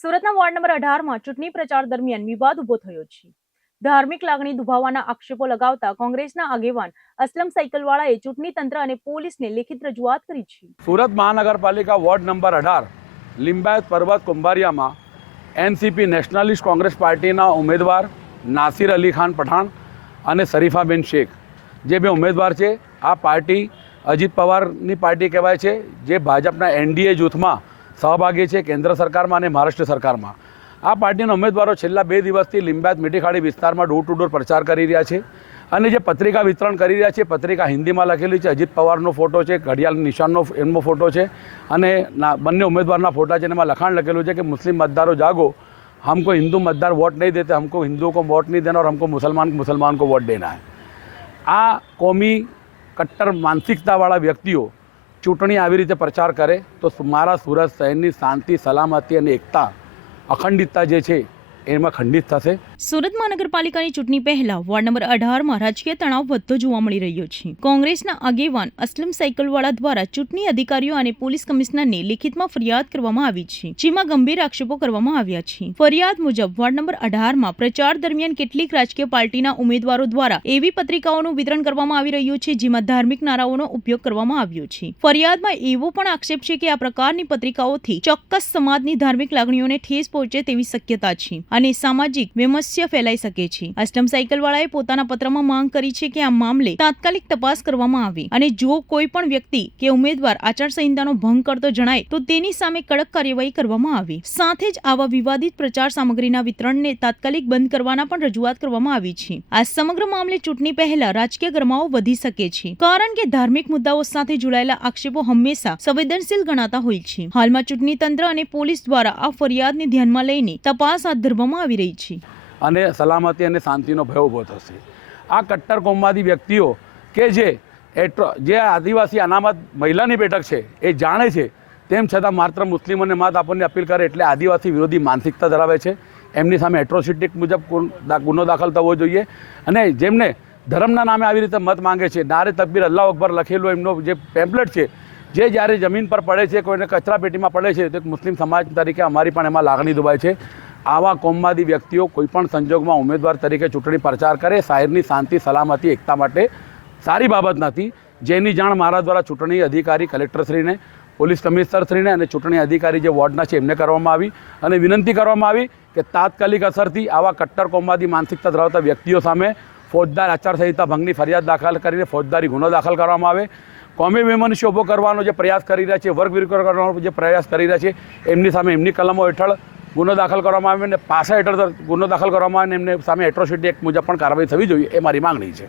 સુરતના ward number 18માં ચૂંટણી પ્રચાર દરમિયાન વિવાદ ઉભો થયો છે. ધાર્મિક લાગણી દુભાવવાના આક્ષેપો લગાવતા કોંગ્રેસના આગેવાન અસલમ સાયકલવાળાએ ચૂંટણી તંત્ર અને પોલીસને લેખિત રજૂઆત કરી છે. સુરત મહાનગરપાલિકા વોર્ડ નંબર 18 લિંબાયત પર્વત કુંભારિયામાં એનસીપી નેશનલિસ્ટ કોંગ્રેસ પાર્ટીના ઉમેદવાર નાસિર અલી ખાન પઠાણ અને શરીફાબેન શેખ જે બે ઉમેદવાર છે. આ પાર્ટી અજીત પવારની પાર્ટી કહેવાય છે, જે ભાજપના એનડીએ જૂથમાં સહભાગી છે, કેન્દ્ર સરકારમાં અને મહારાષ્ટ્ર સરકારમાં. આ પાર્ટીના ઉમેદવારો છેલ્લા 2 દિવસથી લિંબાયત મીઠીખાડી વિસ્તારમાં ડોર ટુ ડોર પ્રચાર કરી રહ્યા છે અને જે પત્રિકા વિતરણ કરી રહ્યા છે, પત્રિકા હિન્દીમાં લખેલી છે. અજીત પવારનો ફોટો છે, ઘડિયાળ નિશાનનો એમનો ફોટો છે અને બંને ઉમેદવારના ફોટા છે. એમાં લખાણ લખેલું છે કે મુસ્લિમ મતદારો જાગો, हमको हिंदू मतदार वोट नहीं देते, हमको हिंदुओं को वोट नहीं देना और हमको मुसलमान को वोट देना है. આ કોમી કટ્ટર માનસિકતાવાળા વ્યક્તિઓ ચૂંટણી આવી રીતે પ્રચાર કરે તો મારા સુરત શહેરની શાંતિ, સલામતી અને એકતા, અખંડિતતા જે છે એમાં ખંડિત થશે. સુરત મહાનગરપાલિકાની ચૂંટણી પહેલા વોર્ડ નંબર 18માં રાજકીય તણાવ વધતો જોવા મળી રહ્યો છે. કોંગ્રેસના આગેવાન અસલમ સાયકલવાળા દ્વારા ચૂંટણી અધિકારીઓ અને પોલીસ કમિશનરને લેખિતમાં ફરિયાદ કરવામાં આવી છે, જેમાં ગંભીર આક્ષેપો કરવામાં આવ્યા છે. ફરિયાદ મુજબ વોર્ડ નંબર 18માં પ્રચાર દરમિયાન કેટલીક રાજકીય પાર્ટીના ઉમેદવારો દ્વારા એવી પત્રિકાઓનું વિતરણ કરવામાં આવી રહ્યું છે જેમાં ધાર્મિક નારાઓનો ઉપયોગ કરવામાં આવ્યો છે. ફરિયાદમાં એવો પણ આક્ષેપ છે કે આ પ્રકારની પત્રિકાઓથી ચોક્કસ સમાજની ધાર્મિક લાગણીઓને ઠેસ પહોંચે તેવી શક્યતા છે અને સામાજિક વિમર્શ ફેલાઈ શકે છે. અસલમ સાયકલવાળાએ પોતાના પત્રમાં માંગ કરી છે કે આ મામલે તાત્કાલિક તપાસ કરવામાં આવે અને જો કોઈ પણ વ્યક્તિ કે ઉમેદવાર આચારસંહિતાનો ભંગ કરતો જણાય તો તેની સામે કડક કાર્યવાહી કરવામાં આવે. સાથે જ આવા વિવાદિત પ્રચાર સામગ્રીના વિતરણને તાત્કાલિક બંધ કરવાના પણ રજૂઆત કરવામાં આવી છે. આ સમગ્ર મામલે ચૂંટણી પહેલા રાજકીય ગરમાવો વધી શકે છે, કારણ કે ધાર્મિક મુદ્દાઓ સાથે જોડાયેલા આક્ષેપો હંમેશા સંવેદનશીલ ગણાતા હોય છે. હાલમાં ચૂંટણી તંત્ર અને પોલીસ દ્વારા આ ફરિયાદને ધ્યાનમાં લઈને તપાસ હાથ ધરવામાં આવી રહી છે અને સલામતી અને શાંતિનો ભય ઊભો થશે. આ કટ્ટર કોમવાદી વ્યક્તિઓ કે જે આદિવાસી અનામત મહિલાની બેઠક છે એ જાણે છે, તેમ છતાં માત્ર મુસ્લિમોને મત આપવાની અપીલ કરે એટલે આદિવાસી વિરોધી માનસિકતા ધરાવે છે. એમની સામે એટ્રોસિટી મુજબ ગુનો દાખલ થવો જોઈએ અને જેમને ધર્મના નામે આવી રીતે મત માંગે છે, નારે તકબીર અલ્લાહ અકબર લખેલો એમનો જે પેમ્પલેટ છે, જે જ્યારે જમીન પર પડે છે, કોઈને કચરા પેટીમાં પડે છે, તો મુસ્લિમ સમાજ તરીકે અમારી પણ એમાં લાગણી દુભાય છે. આવા કોમવાદી વ્યક્તિઓ કોઈપણ સંજોગમાં ઉમેદવાર તરીકે ચૂંટણી પ્રચાર કરે શહેરની શાંતિ, સલામતી, એકતા માટે સારી બાબત નથી. જેની જાણ મારા દ્વારા ચૂંટણી અધિકારી કલેક્ટરશ્રીને, પોલીસ કમિશનરશ્રીને અને ચૂંટણી અધિકારી જે વોર્ડના છે એમને કરવામાં આવી અને વિનંતી કરવામાં આવી કે તાત્કાલિક અસરથી આવા કટ્ટર કોમવાદી માનસિકતા ધરાવતા વ્યક્તિઓ સામે ફોજદાર આચારસંહિતા ભંગની ફરિયાદ દાખલ કરીને ફોજદારી ગુનો દાખલ કરવામાં આવે. કોમી વિમર્શ ઊભો કરવાનો જે પ્રયાસ કરી રહ્યા છે, વર્ગ વિરોધ કરવાનો જે પ્રયાસ કરી રહ્યા છે, એમની સામે એમની કલમો હેઠળ ગુનો દાખલ કરવામાં આવે અને પાસા હેઠળ ગુનો દાખલ કરવામાં આવે અને એમને સામે એટ્રોસિટી એક્ટ મુજબ પણ કાર્યવાહી થવી જોઈએ એ મારી માંગણી છે.